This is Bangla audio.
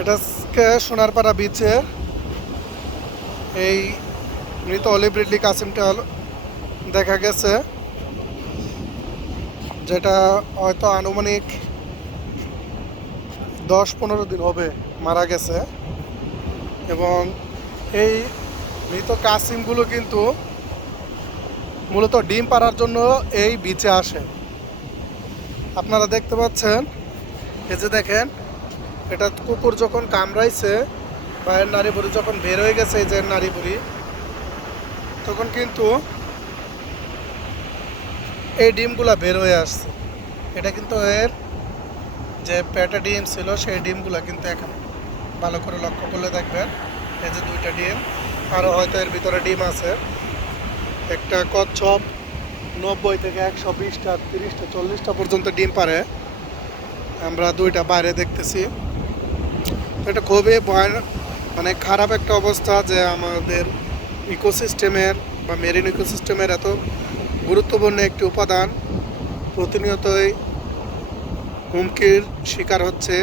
এটা আজকে সোনারপাড়া বিচে এই মৃত অলিভ কাসিমটা দেখা গেছে। যেটা হয়তো আনুমানিক দশ পনেরো দিন হবে মারা গেছে। এবং এই মৃত কাসিমগুলো কিন্তু মূলত ডিম পাড়ার জন্য এই বিচে আসে। আপনারা দেখতে পাচ্ছেন, এই যে দেখেন এটা কুকুর যখন কামড়াইছে বা এর নারী বুড়ি যখন বের হয়ে গেছে, এই যে নারী বুড়ি তখন কিন্তু এই ডিমগুলা বের হয়ে আসছে। এটা কিন্তু এর যে পেটে ডিম ছিল, সেই ডিমগুলা কিন্তু এখানে ভালো করে লক্ষ্য করলে দেখবেন, এই যে দুইটা ডিম আরও হয়তো এর ভিতরে ডিম আছে। একটা কচ্ছপ নব্বই থেকে একশো বিশটা, তিরিশটা, চল্লিশটা পর্যন্ত ডিম পারে। আমরা দুইটা বাইরে দেখতেছি। এটা খুবই ভয়ানক মানে খারাপ একটা অবস্থা যে আমাদের ইকোসিস্টেমের বা মেরিন ইকোসিস্টেমের এত গুরুত্বপূর্ণ একটি উপাদান প্রতিনিয়তই হুমকির শিকার হচ্ছে।